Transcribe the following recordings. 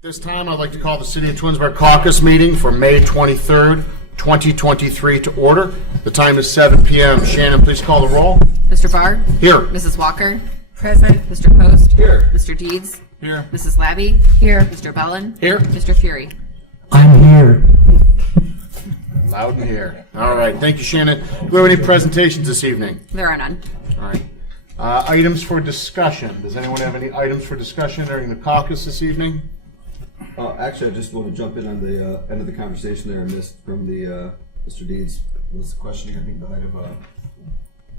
This time, I'd like to call the City of Twinsburg Caucus meeting for May 23rd, 2023 to order. The time is 7 p.m. Shannon, please call the roll. Mr. Barr? Here. Mrs. Walker? Present. Mr. Post? Here. Mr. Deeds? Here. Mrs. Labby? Here. Mr. Bellin? Here. Mr. Fury? I'm here. Loud and here. All right. Thank you, Shannon. Do we have any presentations this evening? There are none. All right. Items for discussion. Does anyone have any items for discussion during the caucus this evening? Actually, I just want to jump in on the end of the conversation there. I missed from the Mr. Deeds was questioning, I think, the height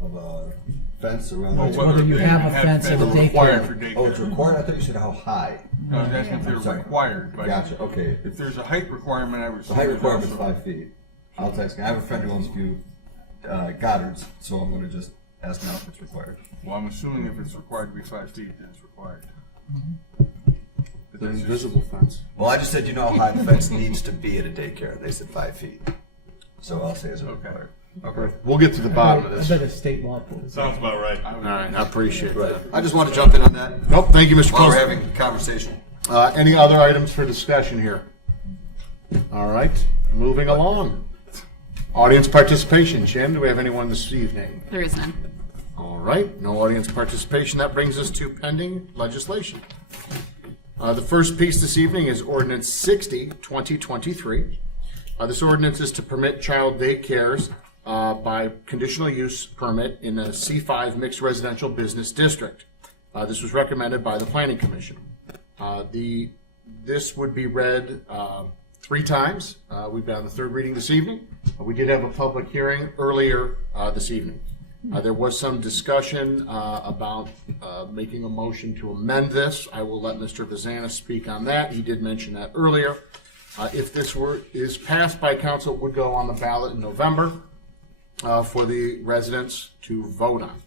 of a fence around. Whether you have a fence at a required for daycare. daycare. Oh, it's required. I thought you said how high. No, I was asking if they're required. But Gotcha. Okay. if there's a height requirement, I would. The height requirement is 5 feet. I was asking. I have a friend who owns a few Goddards, so I'm going to just ask now if it's required. Well, I'm assuming if it's required to be 5 feet, then it's required. But The that's just- invisible fence. Well, I just said, you know how high the fence needs to be at a daycare. They said 5 feet. So I'll say it's required. Okay. We'll get to the bottom of I this. bet a state law pulls. Sounds about right. All right. I appreciate Right. that. I just want to jump in on that Nope. Thank you, Mr. while we're Post. having a conversation. Any other items for discussion here? All right. Moving along. Audience participation. Shannon, do we have anyone this evening? There is none. All right, no audience participation. That brings us to pending legislation. The first piece this evening is Ordinance 60, 2023. This ordinance is to permit child daycares by conditional use permit in a C5 mixed residential business district. This was recommended by the Planning Commission. This would be read 3 times. We've been on the third reading this evening. We did have a public hearing earlier this evening. There was some discussion about making a motion to amend this. I will let Mr. Vazana speak on that. He did mention that earlier. If this is passed by council, it would go on the ballot in November for the residents to vote on.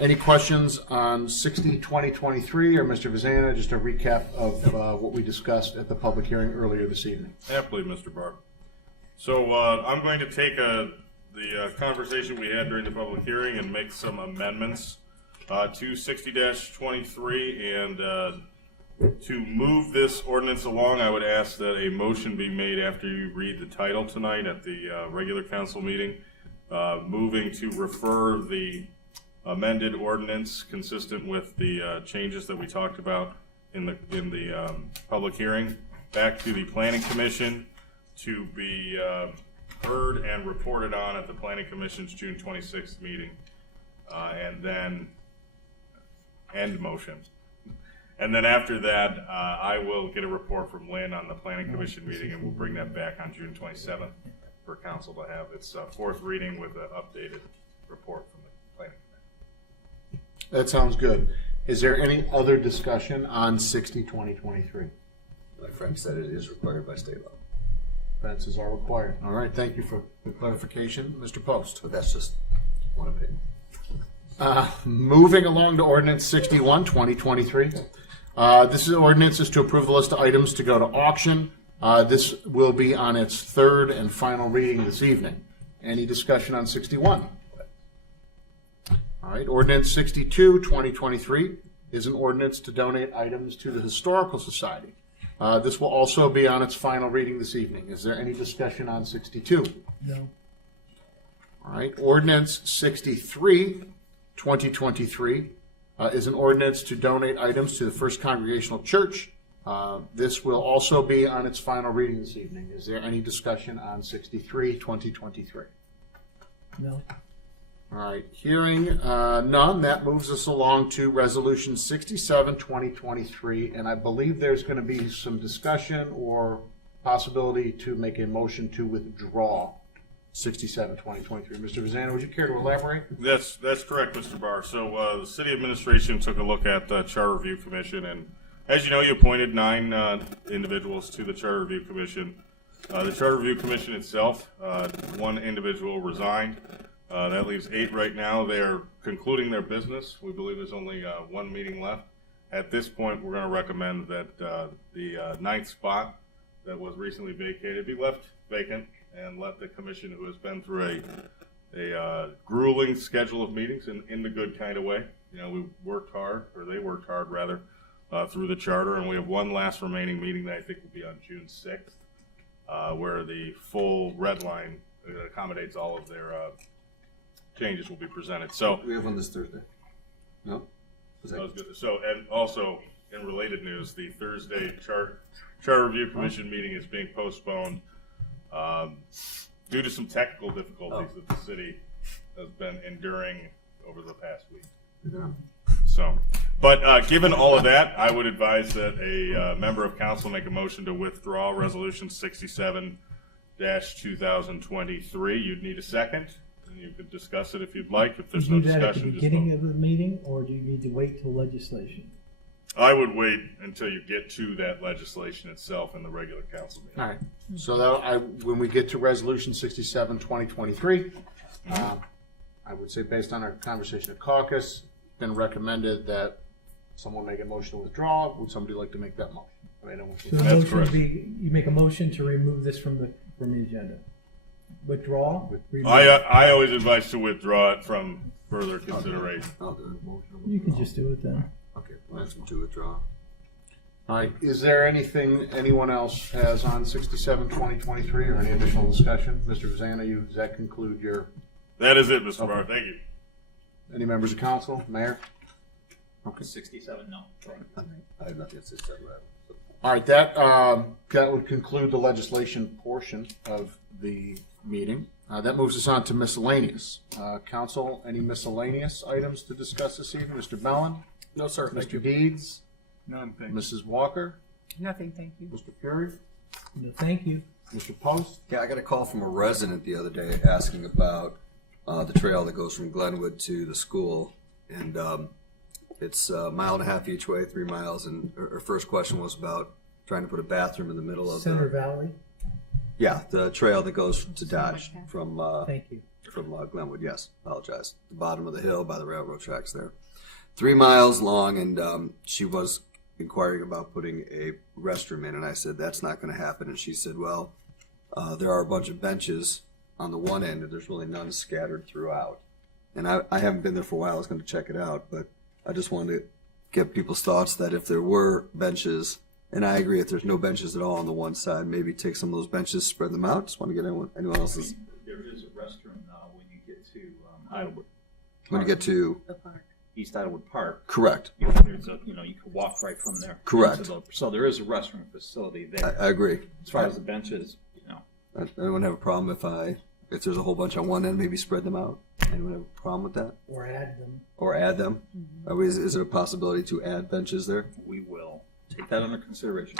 Any questions on 60-2023 or Mr. Vazana? Just a recap of what we discussed at the public hearing earlier this evening. Happily, Mr. Barr. So I'm going to take the conversation we had during the public hearing and make some amendments to 60-23, and to move this ordinance along, I would ask that a motion be made after you read the title tonight at the regular council meeting, moving to refer the amended ordinance consistent with the changes that we talked about in the public hearing back to the Planning Commission to be heard and reported on at the Planning Commission's June 26th meeting, and then end motion. And then after that, I will get a report from Lynn on the Planning Commission meeting, and we'll bring that back on June 27th for council to have its fourth reading with an updated report from the Planning Commission. That sounds good. Is there any other discussion on 60-2023? My friend said it is required by state law. Fences are required. All right, thank you for the clarification. Mr. Post. But that's just one opinion. Moving along to Ordinance 61, 2023. This ordinance is to approve the list of items to go to auction. This will be on its third and final reading this evening. Any discussion on 61? All right, Ordinance 62, 2023 is an ordinance to donate items to the Historical Society. This will also be on its final reading this evening. Is there any discussion on 62? No. All right, Ordinance 63, 2023 is an ordinance to donate items to the First Congregational Church. This will also be on its final reading this evening. Is there any discussion on 63, 2023? No. All right, hearing none, that moves us along to Resolution 67, 2023, and I believe there's going to be some discussion or possibility to make a motion to withdraw 67, 2023. Mr. Vazana, would you care to elaborate? That's correct, Mr. Barr. So the city administration took a look at the Charter Review Commission, and as you know, you appointed 9 individuals to the Charter Review Commission. The Charter Review Commission itself, 1 individual resigned. That leaves 8 right now. They are concluding their business. We believe there's only 1 meeting left. At this point, we're going to recommend that the 9th spot that was recently vacated be left vacant and let the commission, who has been through a grueling schedule of meetings in the good kind of way. You know, we worked hard, or they worked hard rather, through the charter, and we have one last remaining meeting that I think will be on June 6th, where the full red line that accommodates all of their changes will be presented. So We have one this Thursday. No? Is that that- was good. So, and also in related news, the Thursday Charter Review Commission meeting is being postponed due to some technical difficulties that the city has been enduring over the past week. So, but given all of that, I would advise that a member of council make a motion to withdraw Resolution 67-2023. You'd need a second, and you could discuss it if you'd like. If Do there's you no do that at the discussion, just beginning vote. of the meeting, or do you need to wait till legislation? I would wait until you get to that legislation itself in the regular council meeting. All right, so when we get to Resolution 67, 2023, I would say based on our conversation at Caucus, it's been recommended that someone make a motion to withdraw. Would somebody like to make that motion? I mean, I don't So think- the That's motion would correct. be, you make a motion to remove this from the agenda. Withdraw? remove. I always advise to withdraw it from further consideration. I'll do it. You can just do it then. Okay, motion to withdraw. All right, is there anything anyone else has on 67, 2023, or any additional discussion? Mr. Vazana, does that conclude your, That is it, Mr. Barr. Thank you. any members of council, mayor? Okay. 67, no. I have nothing to say. So, All right, that would conclude the legislation portion of the meeting. That moves us on to miscellaneous. Council, any miscellaneous items to discuss this evening? Mr. Mellon? No, sir. Mr. Deeds? None, thank you. Mrs. Walker? Nothing, thank you. Mr. Fury? No, thank you. Mr. Post? Yeah, I got a call from a resident the other day asking about the trail that goes from Glenwood to the school, and it's a mile and a half each way, 3 miles. And her first question was about trying to put a bathroom in the middle of Center the Valley, the trail that goes to Dodge from thank you. Glenwood. Yes, apologize. The bottom of the hill by the railroad tracks there, 3 miles long, and she was inquiring about putting a restroom in, and I said that's not going to happen. And she said, well, there are a bunch of benches on the one end, and there's really none scattered throughout. And I haven't been there for a while. I was going to check it out, but I just wanted to get people's thoughts that if there were benches, and I agree, if there's no benches at all on the one side, maybe take some of those benches, spread them out. Just want to get anyone else's. There is a restroom when you get to Idlewood, When you get to East Idlewood Park. correct, There's a, you can walk right from there. Correct. into the- So there is a restroom facility there. I agree. As far as the benches, Anyone have a problem if there's a whole bunch on one end, maybe spread them out? Anyone have a problem with that? Or add them. Or add them? Is there a possibility to add benches there? we will take that under consideration.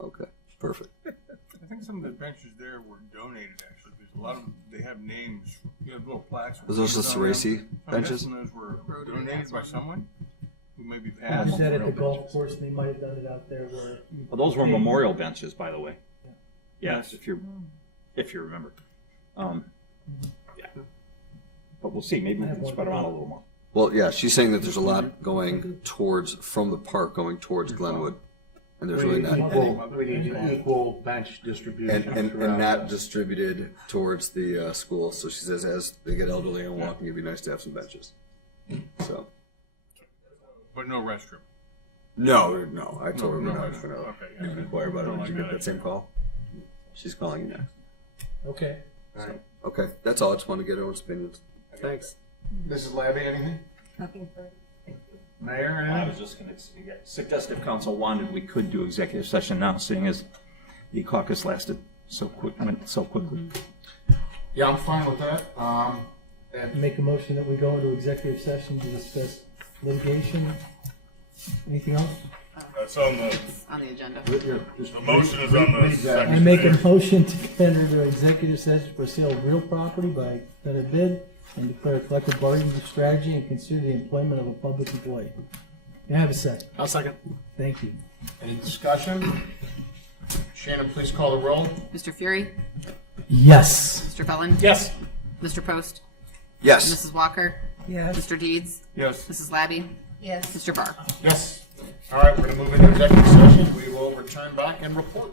Okay, perfect. I think some of the benches there were donated, actually. There's a lot of them, they have names, you have little plaques. with Are those the names on them. Cerasi I'm benches? guessing those were donated by someone who maybe Is passed. that at the golf course, and they might have done it out there where. Well, those were memorial benches, by the way. Yes, Yes. if you remember. Yeah. But we'll see. Maybe we can spread them out a little more. Well, yeah, she's saying that there's a lot going from the park going towards Glenwood. And there's really not We need equal bench distribution. and throughout. not distributed towards the school. So she says as they get elderly and walking, it'd be nice to have some benches. So But no restroom. no, I told her No we're not restroom. going Okay, to yeah. inquire about it. Don't Did you like get that that same call? She's calling you next. Okay. All right. Okay, that's all. I just want to get everyone's opinions. Thanks. Mrs. Labby, anything? Nothing further. Mayor, I anything? was just going to suggest if council wanted, we could do executive session now, seeing as the caucus lasted went so quickly. Yeah, I'm fine with that. And Make a motion that we go into executive session to discuss litigation. Anything else? That's on the On the agenda. just The motion is on the read that. second. I make a motion to enter into executive session for sale of real property by better bid and declare a collective bargaining strategy and consider the employment of a public employee. Can I have a second? I'll second. Thank you. Any discussion? Shannon, please call the roll. Mr. Fury, Yes. Mr. Bellin. Yes. Mr. Post, Yes. Mrs. Walker, Yes. Mr. Deeds, Yes. Mrs. Labby. Yes. Mr. Barr. Yes. All right, we're going to move into executive session. We will return back and report.